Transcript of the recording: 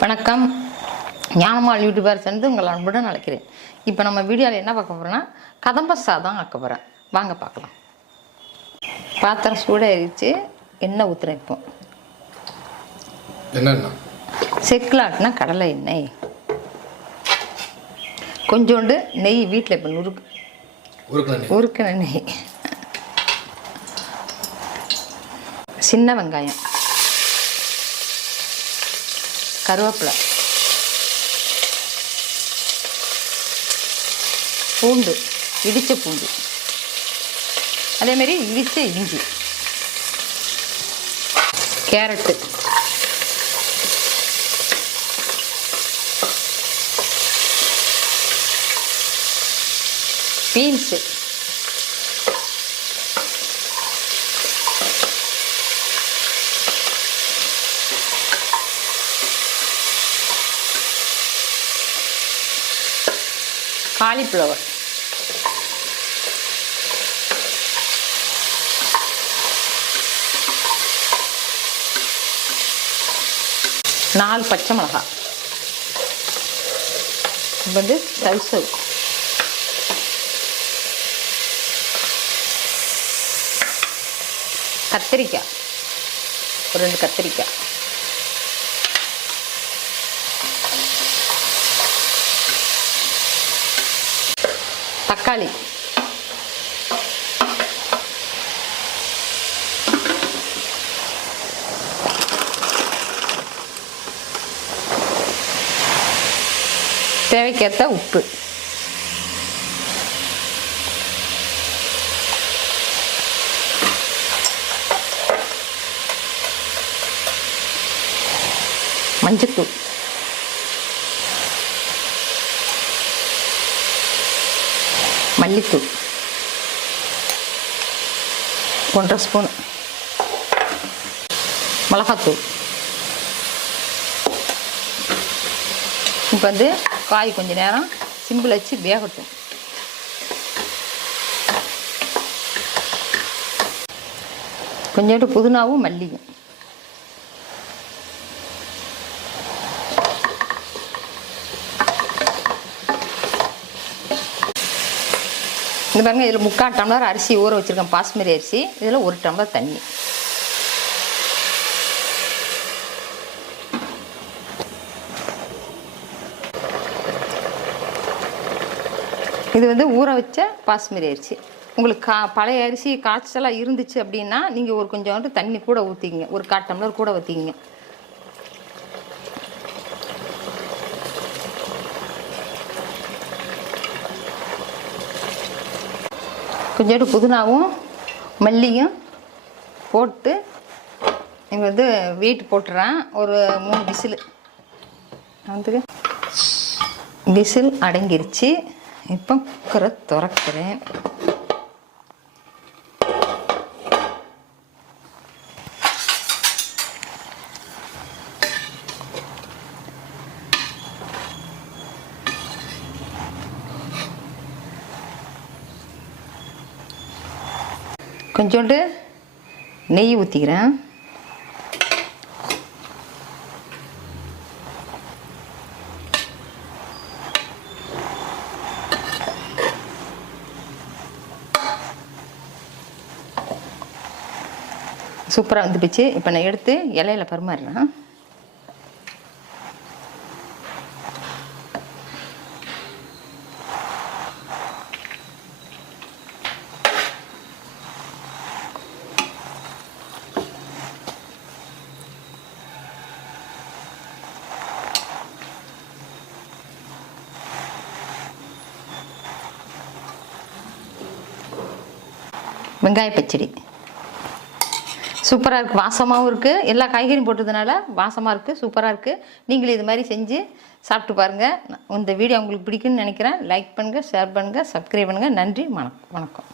வணக்கம். ஞானமால் யூடியூபர் சேர்ந்து உங்கள் அன்புடன் அழைக்கிறேன். இப்போ நம்ம வீடியோவில் என்ன பார்க்க போகிறோன்னா கதம்ப சாதம் ஆக்க போகிறேன் வாங்க பார்க்கலாம். பாத்திரம் சூடாயிருச்சு எண்ணெய் ஊற்றுறேன் இப்போ. என்னண்ணா செக்கில் ஆட்டினா கடலை எண்ணெய். கொஞ்சோண்டு நெய் வீட்டில் இப்போ நுறுக்கு. உருக்கின நெய். சின்ன வெங்காயம். கருவேப்பிலை. பூண்டு இடித்த பூண்டு. அதேமாரி இடித்த இஞ்சி. கேரட்டு. பீன்ஸு. காலிஃப்ளவர் நாலு பச்சை மிளகாய் வந்து சல்சல் கத்திரிக்காய். ஒரு ரெண்டு கத்திரிக்காய். தக்காளி. தேவைக்கேற்ற உப்பு. மஞ்சத்தூள். மல்லித்தூள். ஒன்றரை ஸ்பூன். மிளகாத்தூள். இப்போ வந்து காய் கொஞ்ச நேரம் சிம்பிள் வச்சு வேகட்டும். கொஞ்சோண்டு புதினாவும் மல்லியும். இந்த பாருங்க இதில் முக்கால் டம்ளர் அரிசி ஊற வச்சுருக்கேன். பாஸ்மரி அரிசி இதில் ஒரு டம்ளர் தண்ணி. இது வந்து ஊற வச்ச பாஸ்மதி அரிசி. உங்களுக்கு கா பழைய அரிசி காய்ச்சலாக இருந்துச்சு அப்படின்னா நீங்கள் ஒரு கொஞ்சோண்டு தண்ணி கூட ஊற்றிக்கிங்க ஒரு கால் டம்ளர் கூட ஊற்றிக்கிங்க கொஞ்சோண்டு புதினாவும் மல்லியும் போட்டு இங்கே வந்து வெயிட் போட்டுறேன். ஒரு மூணு விசில். வந்து விசில் அடங்கிருச்சு. இப்போ குக்கரை திறக்கிறேன். கொஞ்சோண்டு நெய் ஊற்றிக்கிறேன் சூப்பராக வந்து போச்சு இப்போ நான் எடுத்து இலையில பரிமாறுறேன் வெங்காய பச்சடி. சூப்பராக இருக்குது வாசமாகவும் இருக்குது எல்லா காய்கறியும் போட்டதுனால வாசமாக இருக்குது சூப்பராக இருக்குது நீங்களும் இது மாதிரி செஞ்சு சாப்பிட்டு பாருங்கள் இந்த வீடியோ உங்களுக்கு பிடிக்குன்னு நினைக்கிறேன். லைக் பண்ணுங்கள் ஷேர் பண்ணுங்கள் சப்ஸ்கிரைப் பண்ணுங்கள் நன்றி. வணக்கம் வணக்கம்.